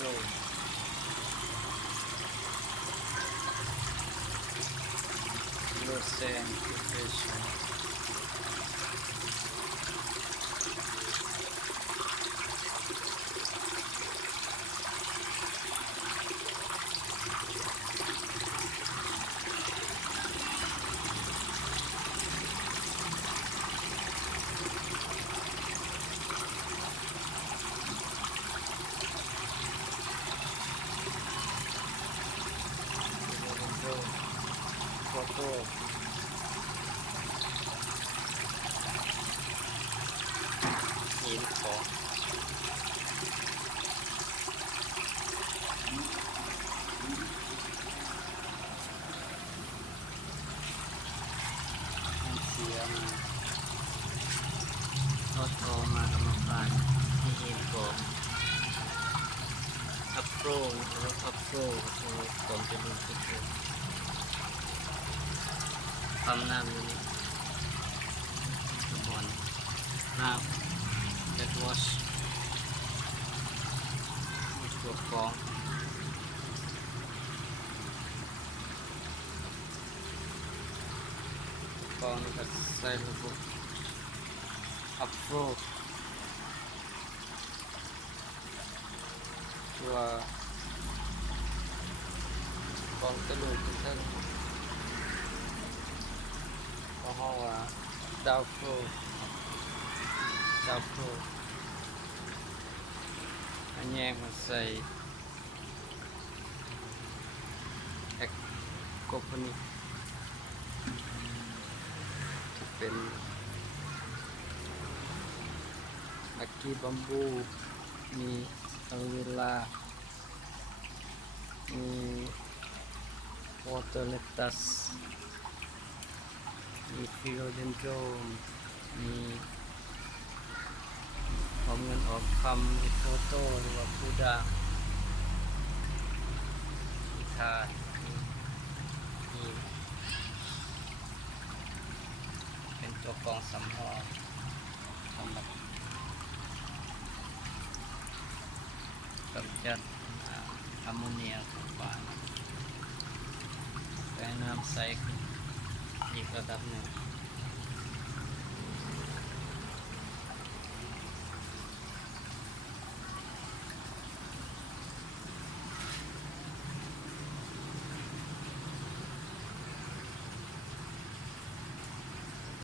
Pro Lucent Professional Photoหินของเสียมาทอดทองมากำลังผ่านที่หินของอัพโรรถอัพโรของจะรุ่นสุดปั๊มน้ำอยู่นี่บอนน้ำเจ็ดวอชมีตัวกรองนี่ก็ใส่ระบบอัพโรดตัวกรองตะลุยทุกท่านก็ห้องว่าดาวโฟอันแยกมาใส่แอคโกพานีเป็นลักกี้บัมบูมีอัลเวลามีวอเตอร์เลตัสมีฟิโลเดนโดมมีพร้อมเงินออกคำมีโฟโต้หรือว่าพูดามีทานมีเป็นตัวกรองสำรองสำหรับกำจัดแอมโมเนียของปลาแต่น้ำใสขึ้นอีกระดับหนึ่ง